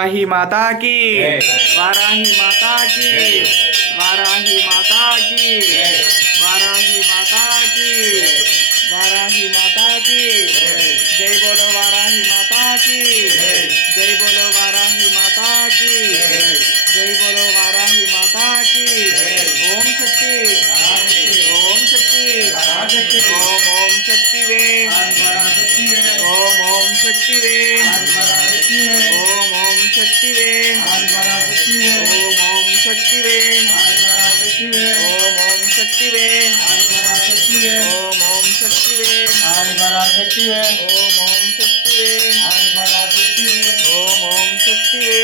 वाराही माता की, वाराही माता की, वाराही माता की, वाराही माता की, वाराही माता की। जय बोलो वाराही माता की, जय बोलो वाराही माता की, जय बोलो वाराही माता की। ओम शक्ति, ओम शक्ति, ओम शक्ति वे, ओम शक्ति वे, ओम शक्ति वे, ओम शक्ति वे, ओम शक्ति वे, ओम शक्ति वे, ओम शक्ति वे, ओम शक्ति वे, ओम शक्ति वे,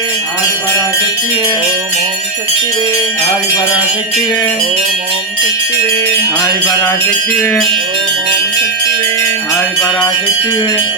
शक्ति वे ओम शक्ति वे, हरि पराशक्ति वे ओम शक्ति वे, हरि पराशक्ति वे।